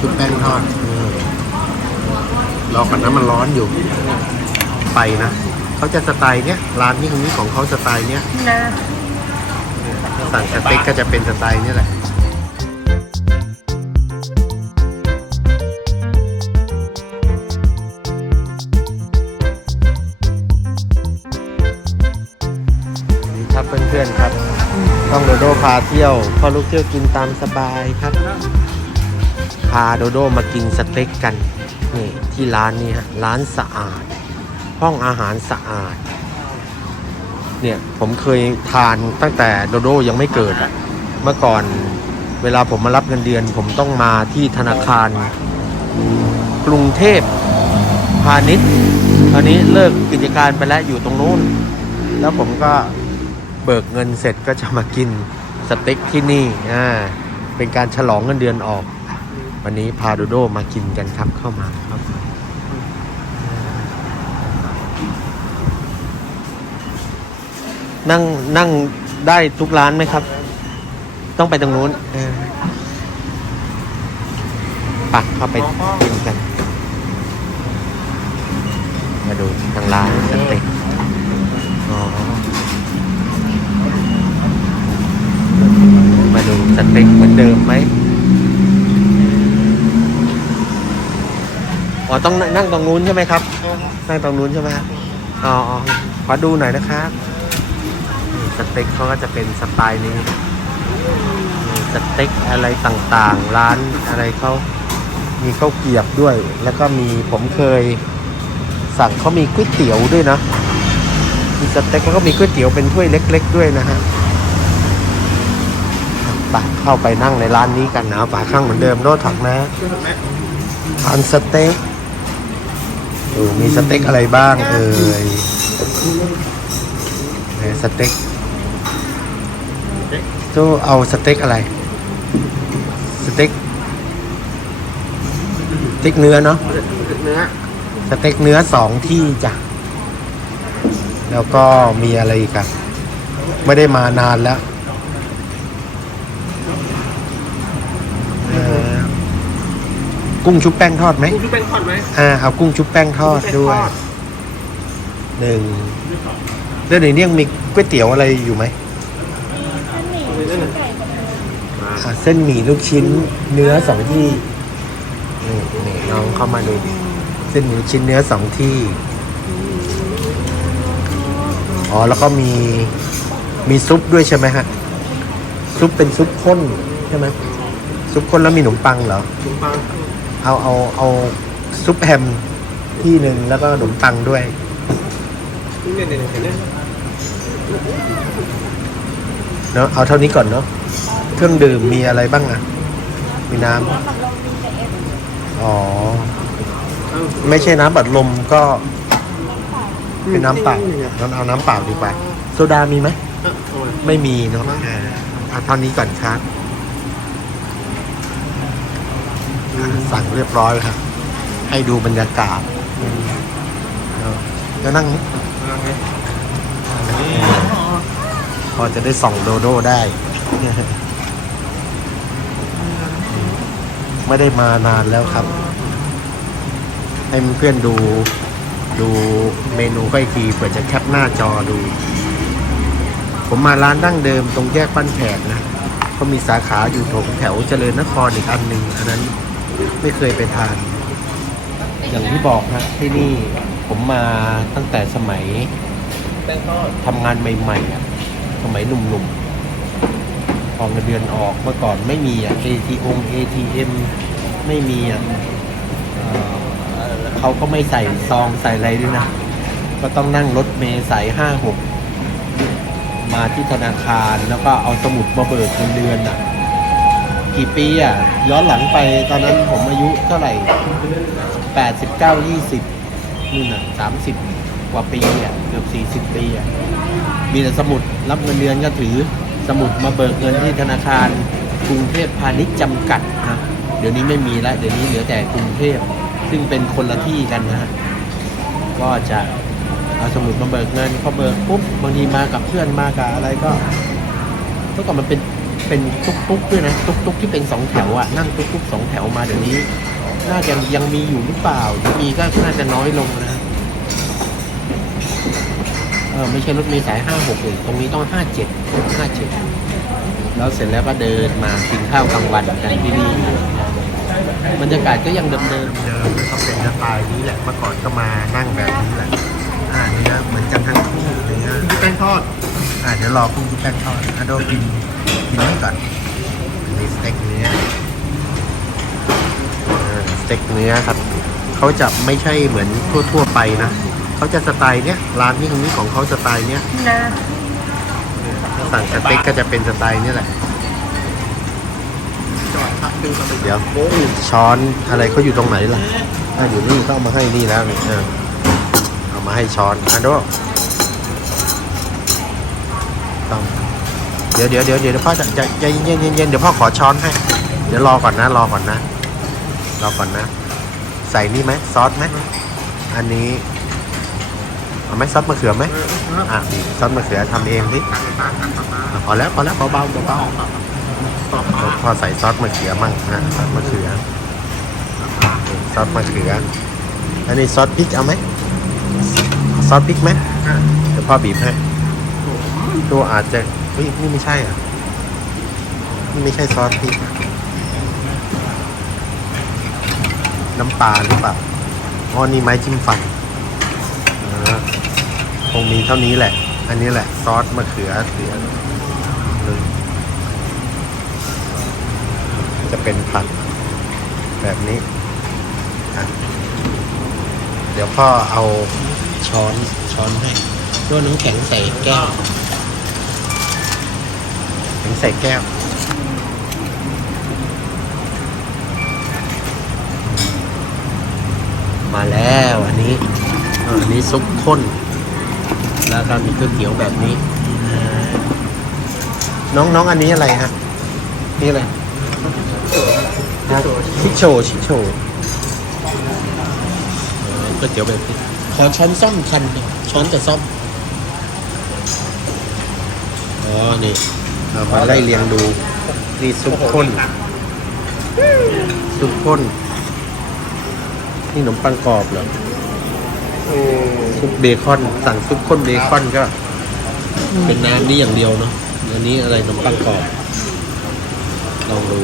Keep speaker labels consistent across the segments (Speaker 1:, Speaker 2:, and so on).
Speaker 1: ชุบแป้งทอดอืมรอก่อนนะมันร้อนอยู่ ไปนะเขาจะสไตล์เนี้ยร้านนี้ตรงนี้ของเขาสไตล์เนี้ย
Speaker 2: นะ
Speaker 1: ถ้าสั่งสเต็กก็จะเป็นสไตล์นี้แหละดีครับเพื่อนๆครับ ต้องโดโดพาเที่ยว พอลูกเที่ยวกินตามสบายครับ พาโดโดมากินสเต็กกันนี่ที่ร้านนี้ฮะร้านสะอาด ห้องอาหารสะอาด เนี่ยผมเคยทานตั้งแต่โดโดยังไม่เกิดอะเมื่อก่อนเวลาผมมารับเงินเดือน ผมต้องมาที่ธนาคาร กรุงเทพพาณิชย์ตอนนี้เลิกกิจการไปแล้วอยู่ตรงนู้น แล้วผมก็เบิกเงินเสร็จก็จะมากินสเต็กที่นี่อ่าเป็นการฉลองเงินเดือนออก วันนี้พาโดโดมากินกันครับเข้ามาครับนั่งนั่งได้ทุกร้านไหมครับ ต้องไปตรงนู้นไปักเข้าไปกินกัน มาดูทางร้านสเต็กมาดูสเต็กเหมือนเดิมไหม อ๋อต้องนั่งตรงนู้นใช่ไหมครับ นั่งตรงนู้นใช่ไหมครับอ๋อขอดูหน่อยนะครับมีสเต็กเขาก็จะเป็นสไตล์นี้มีสเต็กอะไรต่างๆ ร้านอะไรเขามีข้าวเกียบด้วย แล้วก็มีผมเคยสั่งเขามีก๋วยเตี๋ยวด้วยนะมีสเต็กแล้วก็มีก๋วยเตี๋ยวเป็นถ้วยเล็ก ๆ ด้วยนะฮะไปเข้าไปนั่งในร้านนี้กันนะฝาข้างเหมือนเดิมโน้ตถักนะทานสเต็ก ดูมีสเต็กอะไรบ้างเอ่ยไหนสเต็กตู้เอาสเต็กอะไร สเต็กสเต็กเนื้อเนาะ
Speaker 2: เนื้อ
Speaker 1: สเต็กเนื้อสองที่จ้ะ แล้วก็มีอะไรอีกอะไม่ได้มานานแล้วเอ่อ กุ้งชุบแป้งทอดไหม
Speaker 2: กุ้งที่เป็นทอดไหม
Speaker 1: อ่าเอากุ้งชุบแป้งทอดด้วย
Speaker 2: ทอด
Speaker 1: หนึ่งแล้วเดี๋ยวนี้ยังมีก๋วยเตี๋ยวอะไรอยู่ไหมอะเส้นหมี่ลูกชิ้นเนื้อสองที่นี่นี่น้องเข้ามาดูเส้นหมี่ลูกชิ้นเนื้อสองที่อ๋อแล้วก็มีมีซุปด้วยใช่ไหมฮะซุปเป็นซุปข้นใช่ไหมซุปข้นแล้วมีขนมปังเหรอ
Speaker 2: ถุงปัง
Speaker 1: เอาเอาเอาซุปแฮมที่หนึ่งแล้วก็ขนมปังด้วย
Speaker 2: นี่เนี่ยเนี่ยเนไหม
Speaker 1: เนาะเอาเท่านี้ก่อนเนาะเครื่องดื่มมีอะไรบ้างอะมีน้ำอ๋อ
Speaker 2: เอา
Speaker 1: ไม่ใช่น้ำบัดลมก็เป็นน้ำเปล่างั้นเอาน้ำเปล่าดีกว่า โซดามีไหม
Speaker 2: เอาเอาไว้
Speaker 1: ไม่มีเนาะเอาเท่านี้ก่อนครับอะ สั่งเรียบร้อยครับ ให้ดูบรรยากาศเอาแล้วนั่งพอจะได้ส่องโดโดได้ ไม่ได้มานานแล้วครับ ให้เพื่อนดูดูเมนูค่อยทีเผื่อจะแคปหน้าจอดู ผมมาร้านดั้งเดิมตรงแยกปั้นแขกนะเขามีสาขาอยู่ถงแถวเจริญนครอีกอันหนึ่งอันนั้น ไม่เคยไปทาน อย่างที่บอกนะที่นี่ผมมาตั้งแต่สมัย
Speaker 2: ทำ
Speaker 1: งานใหม่ๆอะสมัยหนุ่มๆพอเงินเดือนออกเมื่อก่อนไม่มีอะ ATM ATM ไม่มีอะเอ่อเขาก็ไม่ใส่ซองใส่อะไรด้วยนะ ก็ต้องนั่งรถเมล์สายห้าหกมาที่ธนาคารแล้วก็เอาสมุดมาเบิกเงินเดือนอะ กี่ปีอะ ย้อนหลังไปตอนนั้นผมอายุเท่าไหร่แปดสิบเก้ายี่สิบนู่นอะสามสิบกว่าปีอะเกือบสี่สิบปีอะมีแต่สมุดรับเงินเดือนก็ถือสมุดมาเบิกเงินที่ธนาคารกรุงเทพพาณิชย์จำกัดนะเดี๋ยวนี้ไม่มีแล้วเดี๋ยวนี้เหลือแต่กรุงเทพซึ่งเป็นคนละที่กันนะฮะก็จะเอาสมุดมาเบิกเงินพอเบิกปุ๊บบางทีมากับเพื่อนมากับอะไรก็เท่ากับมันเป็น เป็นตุ๊กตุ๊กด้วยนะตุ๊กตุ๊กที่เป็นสองแถวอะนั่งตุ๊กตุ๊กสองแถวมาเดี๋ยวนี้ น่าจะยังมีอยู่หรือเปล่าถ้ามีก็น่าจะน้อยลงนะเออไม่ใช่รถเมล์สายห้าหกเลยตรงนี้ต้องห้าเจ็ดห้าเจ็ดแล้วเสร็จแล้วก็เดินมากินข้าวกลางวันกันที่นี่บรรยากาศก็ยังเดิมๆเดิมเขาเป็นสไตล์นี้แหละเมื่อก่อนก็มานั่งแบบนี้แหละอ่านี่นะเหมือนกันทั้งคู่เลยนะ
Speaker 2: แป้งทอด
Speaker 1: อ่าเดี๋ยวรอคุณแป้งทอดอะโดกินกินนี่ก่อนอันนี้สเต็กเนื้ออ่าสเต็กเนื้อครับเขาจะไม่ใช่เหมือนทั่วๆไปนะเขาจะสไตล์เนี้ยร้านนี้ตรงนี้ของเขาสไตล์เนี้ย
Speaker 2: นะ
Speaker 1: ถ้าสั่งสเต็กก็จะเป็นสไตล์นี้แหละ
Speaker 2: จอดพักดูกันไป
Speaker 1: เดี๋ยวช้อนอะไรเขาอยู่ตรงไหนล่ะอ่าอยู่นี่เขาเอามาให้นี่แล้วนี่เออเอามาให้ช้อนอะโด ต้องเดี๋ยวเดี๋ยวเดี๋ยวเดี๋ยวพ่อจะจะใจเย็นเย็นเย็นเดี๋ยวพ่อขอช้อนให้ เดี๋ยวรอก่อนนะ รอก่อนนะ รอก่อนนะ ใส่นี่ไหมซอสไหมอันนี้เอาไหมซอสมะเขือไหมอะซอสมะเขือทำเองสิอ่พอแล้วพอแล้วเบาๆเบาๆพอใส่ซอสมะเขือมั่งนะซอสมะเขือซอสมะเขืออันนี้ซอสพริกเอาไหมซอสพริกไหมเดี๋ยวพ่อบีบให้ ตัวอาจจะเฮ้ยนี่ไม่ใช่อะนี่ไม่ใช่ซอสพริกน้ำปลาหรือเปล่าอ๋อนี่ไม้จิ้มฟันคงมีเท่านี้แหละ อันนี้แหละ ซอสมะเขือเขือจะเป็นผัดแบบนี้อะเดี๋ยวพ่อเอาช้อนช้อนให้ด้วยน้ำแข็งใส่แก้ว แข็งใส่แก้ว มาแล้วอันนี้อันนี้ซุปข้น แล้วก็มีก๋วยเตี๋ยวแบบนี้ น้องน้องอันนี้อะไรฮะ นี่อะไรชิโชชิโชว์เก๋วยเตี๋ยวแบบนี้ขอช้อนซ่อมคัน ช้อนกับซ่อม อ๋อ นี่ เอามาไล่เรียงดูนี่ซุปข้นซุปข้นนี่ขนมปังกรอบเหรอ
Speaker 2: โอ้
Speaker 1: ซุปเบคอน สั่งซุปข้นเบคอนก็ เป็นน้ำนี่อย่างเดียวเนาะอันนี้อะไรขนมปังกรอบลองดู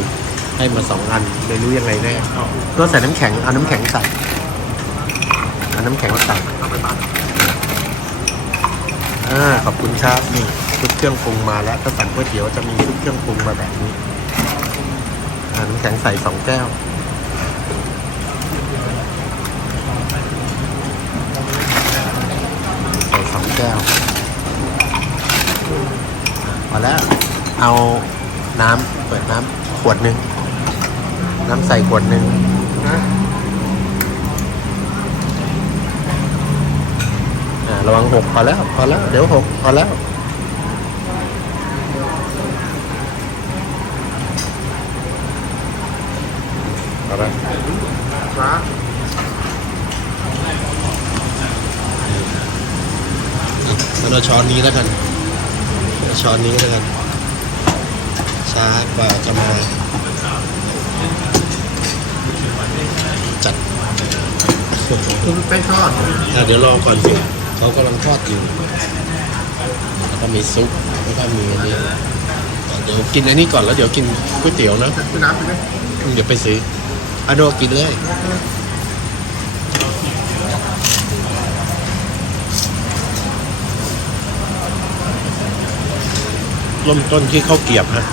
Speaker 1: ให้มาสองอันไม่รู้ยังไงแน่ก็ใส่น้ำแข็งเอาน้ำแข็งใส่เอาน้ำแข็งใส่
Speaker 2: เอ่า
Speaker 1: ขอบคุณครับนี่ชุดเครื่องปรุงมาแล้วถ้าสั่งก๋วยเตี๋ยวจะมีชุดเครื่องปรุงมาแบบนี้อ่าน้ำแข็งใส่สองแก้วใส่สองแก้วอะพอแล้วเอาน้ำเปิดน้ำขวดหนึ่งน้ำใส่ขวดหนึ่ง
Speaker 2: นะ
Speaker 1: อ่า ระวังหกพอแล้วพอแล้วเดี๋ยวหกพอแล้วพอแล้ว
Speaker 2: ช้า
Speaker 1: มันเอาช้อนนี้แล้วกันเอาช้อนนี้แล้วกัน ช้ากว่าจะมาจัด
Speaker 2: คุณแป้งทอด
Speaker 1: อะเดี๋ยวรอก่อนสิ เขากำลังทอดอยู่แล้วก็มีซุปแล้วก็มีอันนี้เดี๋ยวกินอันนี้ก่อนแล้วเดี๋ยวกินก๋วยเตี๋ยวนะ
Speaker 2: น้ำใช่ไหม
Speaker 1: เดี๋ยวไปซื้ออโดกินเลยเริ่มต้นที่ข้าวเกียบฮะ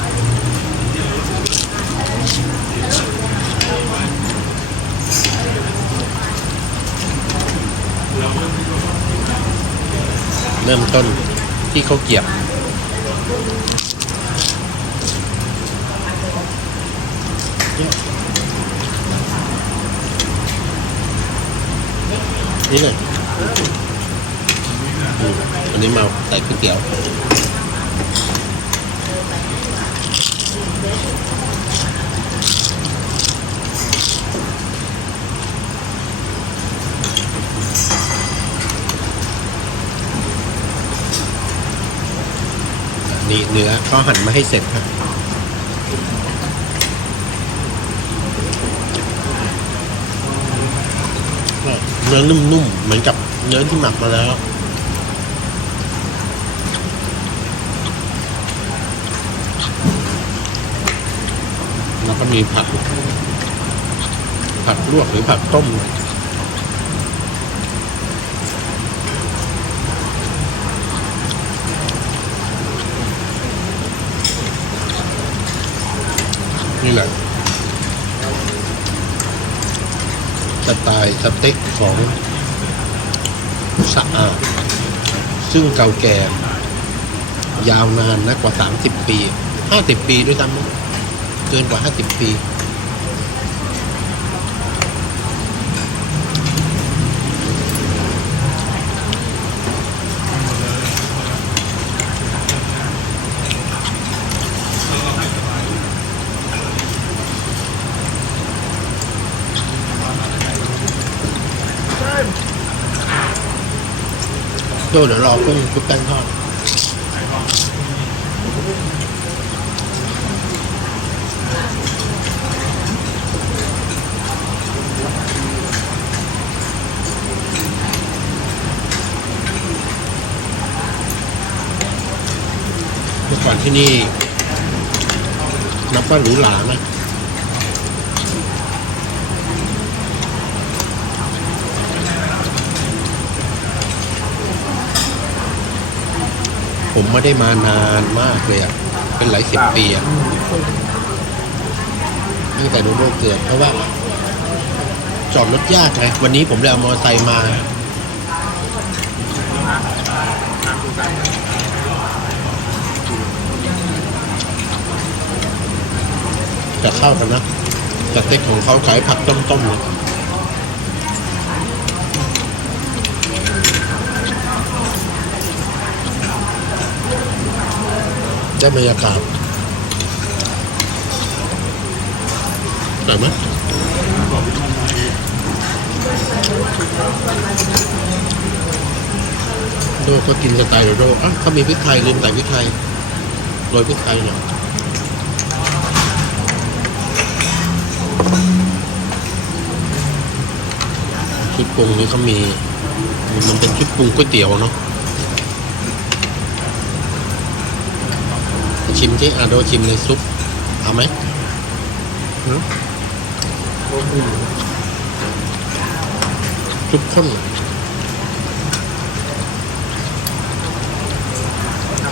Speaker 1: เริ่มต้นที่เขาเกรียบนี่เลยอันนี้มาใส่ก๋วยเตี๋ยวี่เนื้อก็หั่นมาให้เสร็จครับเนื้อนุ่มๆ เหมือนกับเนื้อที่หมักมาแล้วแล้วก็มีผัก ผักลวกหรือผักต้ม นี่แหละสไตล์สเต็กของสะอาด ซึ่งเก่าแก่ ยาวนานนะกว่า 30 ปี 50 ปีด้วยซ้ำเกินกว่า 50 ปี โดเดี๋ยวรอกุ้งชุบแป้งทอดเมื่อก่อนที่นี่นับว่าหรูหรานะ ผมไม่ได้มานานมากเลยอะเป็นหลายสิบปีอะตั้งแต่โดโดเกิด เพราะว่า จอดรถยากไงวันนี้ผมเลยเอามอเตอร์ไซค์มาจะเข้ากันนะสเต็กของเขาขายผักต้มๆเลย ได้บรรยากาศแต่ไหมโดก็กินสไตล์โดโดอะเขามีพริกไทยลืมใส่พริกไทยโรยพริกไทยหน่อยชุดปรุงนี่เขามี มันเป็นชุดปรุงก๋วยเตี๋ยวเนาะ ชิมที่อาโดชิมในซุปเอาไหมซุปข้น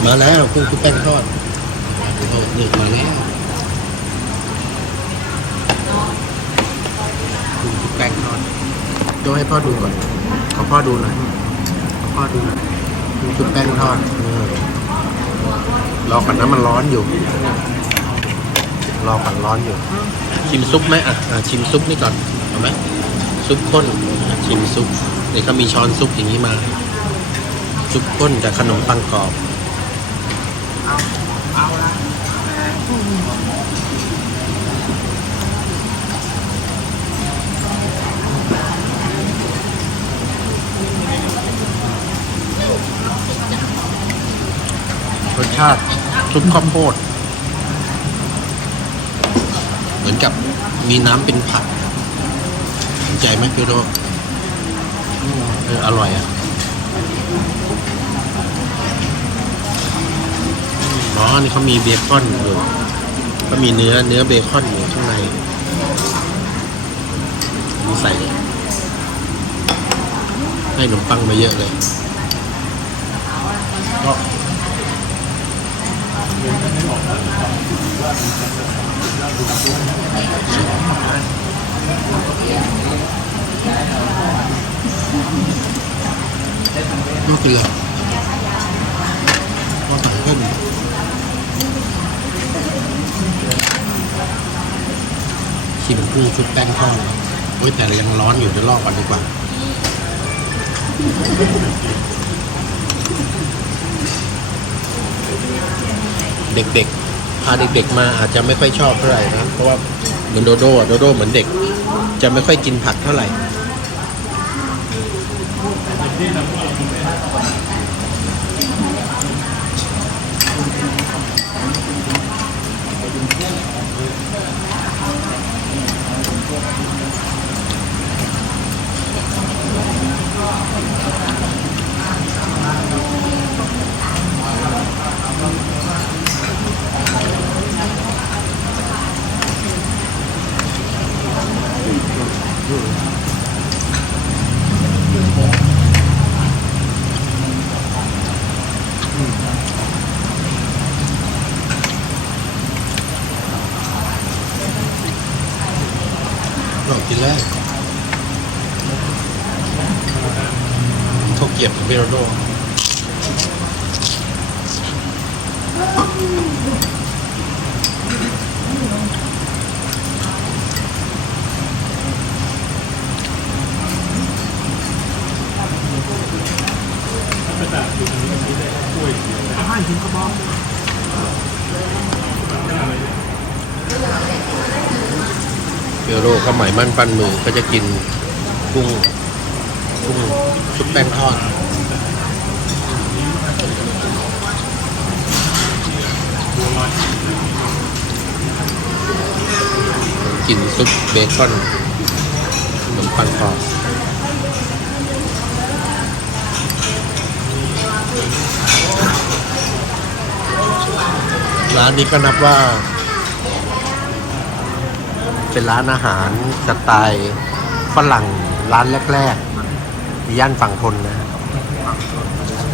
Speaker 1: มาแล้วกุ้งชุบแป้งทอดโอ้นี่มาแล้วกุ้งชุบแป้งทอด
Speaker 2: โดให้พ่อดูก่อนขอพ่อดูหน่อยขอพ่อดูหน่อย
Speaker 1: กุ้งชุบแป้งทอดเออ รอก่อนนะมันร้อนอยู่ รอก่อนร้อนอยู่ ชิมซุปไหมอะอะชิมซุปนี่ก่อนเอาไหมซุปข้นชิมซุปเดี๋ยวเขามีช้อนซุปอย่างนี้มา ซุปข้นกับขนมปังกรอบ
Speaker 2: เอาละ
Speaker 1: รสชาติซุปข้าวโพด เหมือนกับมีน้ำเป็นผักสนใจไหมพี่โดเอออร่อยอะอ๋อนี่เขามีเบคอนอยู่ก็มีเนื้อเนื้อเบคอนอยู่ข้างในนี่ใส่ให้ขนมปังมาเยอะเลย ไม่เป็นไรก็ใส่ขึ้นชิมกุ้งชุบแป้งทอดโอ้ยแต่ยังร้อนอยู่เดี๋ยวลอกก่อนดีกว่า เด็กๆ พาเด็กๆมาอาจจะไม่ค่อยชอบเท่าไหร่นะเพราะว่าเหมือนโดโดโดโดเหมือนเด็ก จะไม่ค่อยกินผักเท่าไหร่ ลองกินแล้วเขาวเกรียบกับเบโรโดเบโรโดก็ห มายมั่นปั้นมือก็จะกินกุ้งกุ้งซุปแป้งทอดกินซุปเบคอนขนมปังทอดร้านนี้ก็นับว่า เป็นร้านอาหารสไตล์ฝรั่งร้านแรกๆที่ย่านฝั่งทนนะฮะ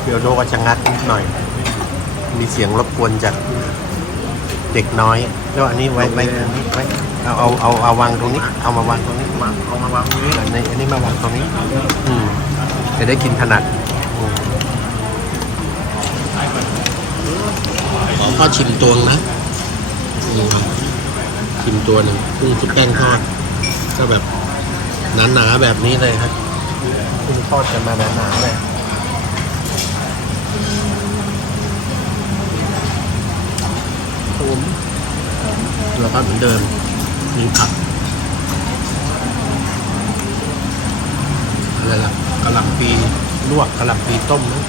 Speaker 1: เบียวโดก็จะงัดนิดหน่อย มีเสียงรบกวนจากเด็กน้อยแล้วอันนี้ไว้ไว้ไว้เอาเอาเอาเอาวางตรงนี้ เอามาวางตรงนี้
Speaker 2: วางเอามาวางตรงนี้
Speaker 1: อันนี้อันนี้มาวางตรงนี้ อืมจะได้กินถนัดอืมขอพ่อชิมตัวนะ อืมชิมตัวหนึ่งกุ้งชุบแป้งทอด ก็แบบหนาๆแบบนี้เลยครับกุ้งทอดจะมาหนาๆเลยตูมแล้วก็เหมือนเดิมมีผักอะไรล่ะกะหล่ำปีลวกกะหล่ำปีต้มนะ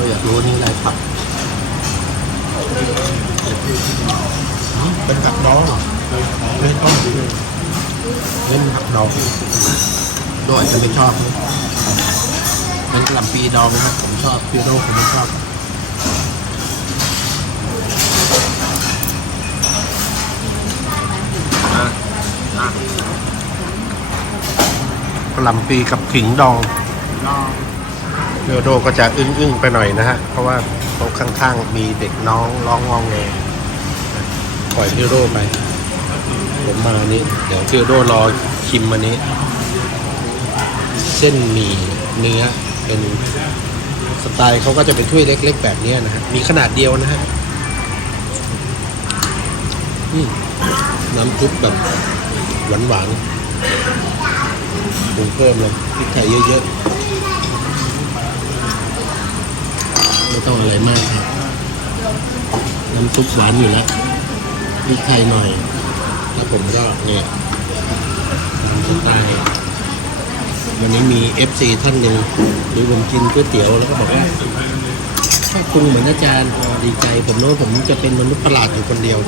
Speaker 1: ก็อยากรู้นี่อะไรผักอ๋อเป็นผักดองเหรอไม่ต้มเล่นผักดองโดยอาจจะไม่ชอบนะเป็นกะหล่ำปีดองนะครับผมชอบพี่โดผมไม่ชอบ
Speaker 2: อะอะ
Speaker 1: กะหล่ำปีกับขิงดอง
Speaker 2: ลอง
Speaker 1: เรโดก็จะอึ้งๆไปหน่อยนะฮะ เพราะว่าตรงข้างๆ มีเด็กน้องร้องงองแงปล่อยพี่โดไป ผมมานี้ เดี๋ยวพี่โดรอชิมอันนี้ เส้นหมี่เนื้อเป็นสไตล์เขาก็จะเป็นถ้วยเล็ก ๆ แบบนี้นะฮะ มีขนาดเดียวนะฮะน้ำซุปแบบหวานๆปรุงเพิ่มเลยพริกไทยเยอะ ๆ ไม่ต้องอะไรมากครับ น้ำซุปหวานอยู่แล้วพริกไทยหน่อย แล้วผมก็เนี่ยตามสไตล์วันนี้มี FC ท่านหนึ่งดูผมกินก๋วยเตี๋ยวแล้วก็บอกว่าชอบปรุงเหมือนอาจารย์ดีใจ ผมรู้ผมจะเป็นมนุษย์ประหลาดอยู่คนเดียว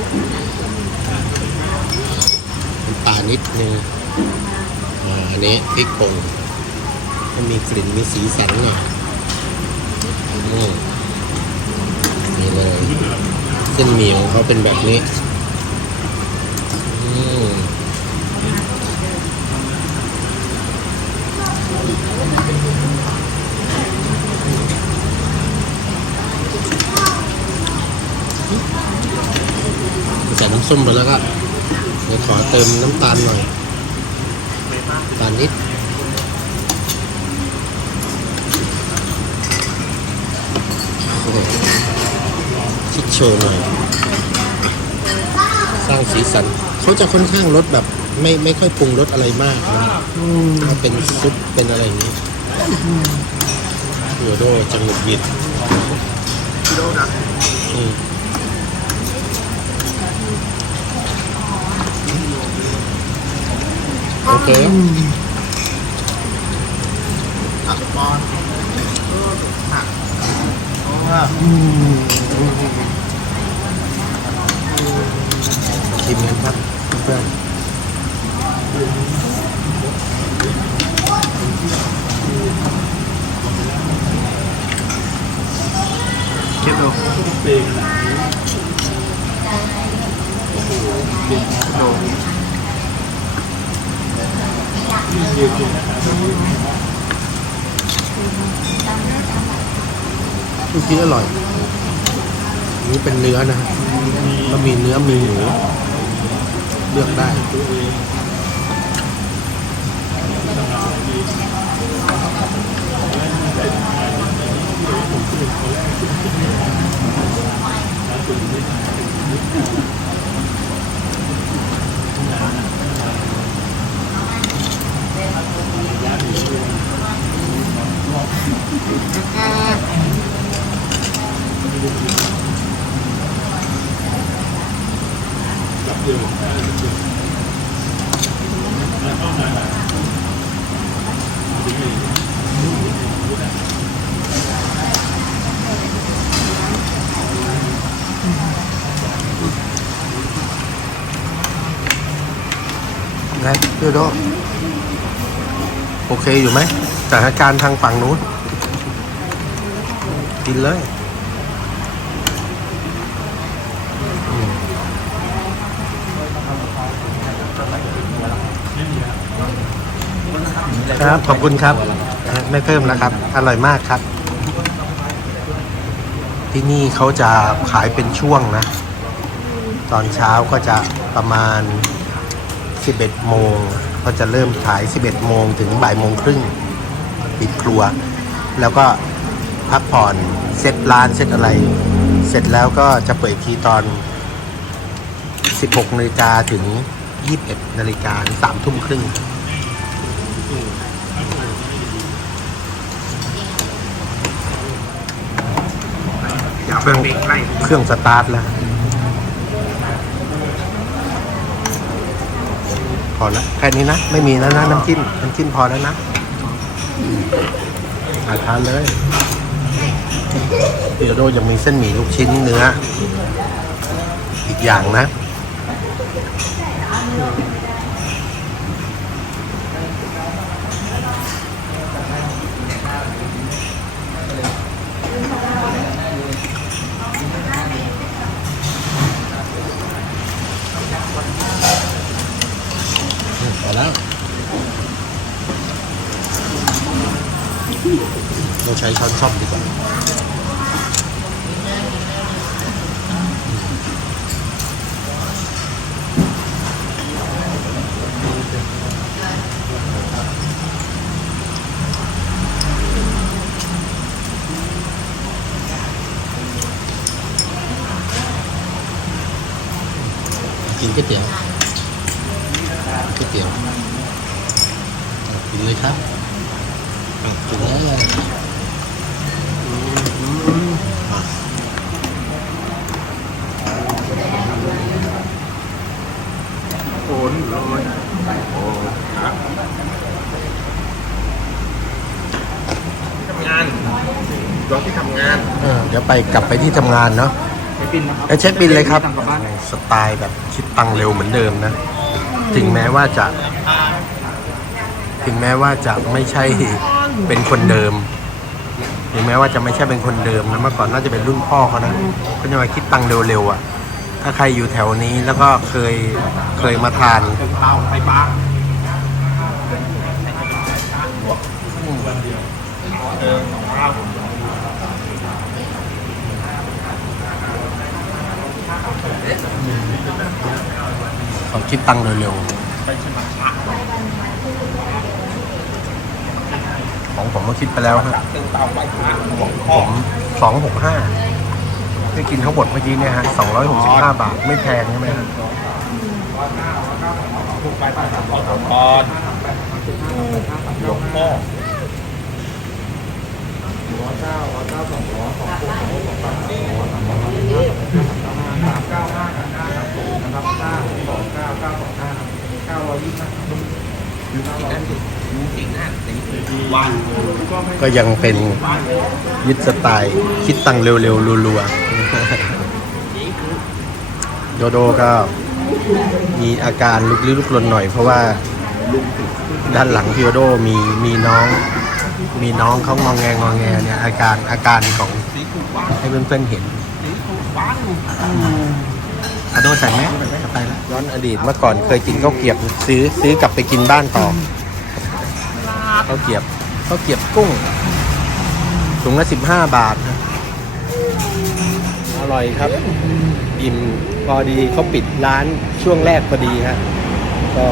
Speaker 1: เป็นป่านิดนึงอันนี้พริกป่งมันมีกลิ่นมีสีสันหน่อยอืม นี่เลยเส้นหมี่ของเขาเป็นแบบนี้ใส่น้ำส้มไปแล้วก็เดี๋ยวขอเติมน้ำตาลหน่อยตาลนิด โอ้โหชิดโช ว์หน่อยสร้างสีสันเขาจะค่อนข้างรสแบบไม่ไม่ค่อยปรุงรสอะไรมากนะถ้าเป็นซุปเป็นอะไรอย่างนี้เดี๋ยวด้วยจังหวะบิด
Speaker 2: พี่โดนะ
Speaker 1: อืมโอเค
Speaker 2: ผักบอลเออผักเพราะว่า
Speaker 1: ชิมกันครับเพื่อน
Speaker 2: คิดดูดู
Speaker 1: ลูกชิ้นอร่อย นี่เป็นเนื้อนะฮะก็มีเนื้อมีหมู เลือก ได้ไงพี่โดโอเคอยู่ไหมสถานการณ์ทางฝั่งนู้นกินเลย ครับ ขอบคุณครับ ไม่เพิ่มแล้วครับ อร่อยมากครับ ที่นี่เขาจะขายเป็นช่วงนะ ตอนเช้าก็จะประมาณ 11 โมง ก็จะเริ่มขาย 11 โมงถึงบ่ายโมงครึ่งปิดครัว แล้วก็พักผ่อนเสร็จร้านเสร็จอะไร เสร็จแล้วก็จะเปิดทีตอน 16นาฬิกาถึง 21นาฬิกาสามทุ่มครึ่ง เครื่องเครื่องสตาร์ทแล้ว พอแล้วแค่นี้นะ ไม่มีแล้วนะน้ำจิ้มน้ำจิ้มพอแล้วนะอาทานเลยเดี๋ยวโดยังมีเส้นหมี่ลูกชิ้นเนื้อ อีกอย่างนะ เราใช้ช้อนซ่อมดีกว่า กินก๋วยเตี๋ยวก๋วยเตี๋ยวอะกินเลยครับอะกินเลยอืมอะ
Speaker 2: โอนลอยโอ้ครับทำงาน รถที่ทำงาน
Speaker 1: เออเดี๋ยวไปกลับไปที่ทำงานเนาะ
Speaker 2: เช็คบินนะครับ
Speaker 1: เอ้ยเช็คบินเลยครับ
Speaker 2: ทำกลับบ้าน
Speaker 1: สไตล์แบบคิดตังค์เร็วเหมือนเดิมนะ ถึงแม้ว่าจะ ถึงแม้ว่าจะไม่ใช่เป็นคนเดิม ถึงแม้ว่าจะไม่ใช่เป็นคนเดิมนะเมื่อก่อนน่าจะเป็นรุ่นพ่อเขานะก็จะมาคิดตังค์เร็วๆอะ ถ้าใครอยู่แถวนี้แล้วก็เคยเคยมาทาน
Speaker 2: ถึงเปล่าไปบ้าง
Speaker 1: ขอ คิดตังค์เร็วๆ ของผมก็คิดไปแล้วครับผมสองหกห้าที่กินทั้งหมดเมื่อกี้เนี่ยฮะสองร้อยหกสิบห้าบาท ไม่แพงใช่ไหมฮะ
Speaker 2: ไปไปขอถามก่อนหลวง พ่อ
Speaker 1: ก็ยังเป็นยึดสไตล์ คิดตังเร็วๆรัวๆโดโดก็มีอาการลุกลี้ลุกลนหน่อยเพราะว่าด้านหลังพี่โดโดมีมีน้อง มีน้องเขางองแงงองแงเนี่ยอาการอาการของให้เพื่อนๆเห็น อะโดใส่ไหมไปแล้วย้อนอดีตเมื่อก่อนเคยกินข้าวเกรียบซื้อซื้อกลับไปกินบ้านต่อข้าวเกรียบข้าวเกรียบกุ้งถุงละสิบห้าบาท อร่อยครับ อิ่มพอดีเขาปิดร้านช่วงแรกพอดีฮะก็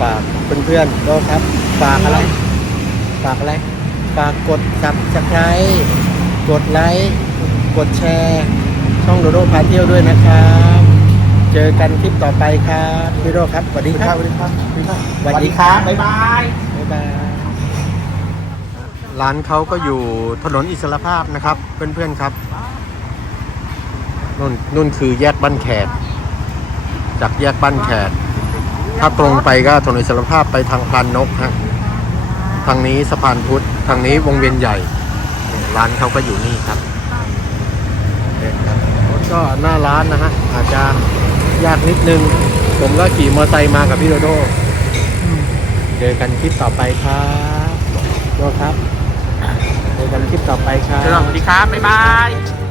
Speaker 1: ฝากเพื่อนๆก็ครับ ฝากอะไร ฝากอะไร ฝากกดซับสไครต์กดไลค์ กดแชร์ ช่องโดโดพาเที่ยวด้วยนะครับ เจอกันคลิปต่อไปครับพี่โดครับสวัสดีครับ
Speaker 2: สวัสดีครับ
Speaker 1: สวัสดีครับ
Speaker 2: บ๊ายบาย
Speaker 1: บ๊ายบายร้านเขาก็อยู่ถนนอิสรภาพนะครับ เพื่อนๆครับนู่นนู่นคือแยกบ้านแขกจากแยกบ้านแขกถ้าตรงไปก็ถนนอิสรภาพไปทางพลานนกฮะทางนี้สะพานพุทธทางนี้วงเวียนใหญ่เนี่ยร้านเขาก็อยู่นี่ครับเนี่ยครับรถก็หน้าร้านนะฮะอาจจะ ยากนิดนึง ผมก็ขี่มอเตอร์ไซค์มากับพี่โดโดเจอกันคลิปต่อไปครับโดครับเจอกันคลิปต่อไปครับ
Speaker 2: สวัสดีครับ บ๊ายบาย